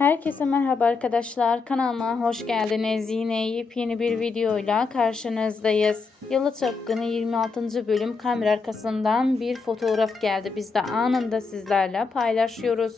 Herkese merhaba arkadaşlar. Kanalıma hoş geldiniz. Yine yepyeni bir videoyla karşınızdayız. Yalı Çapkını 26. bölüm kamera arkasından bir fotoğraf geldi. Biz de anında sizlerle paylaşıyoruz.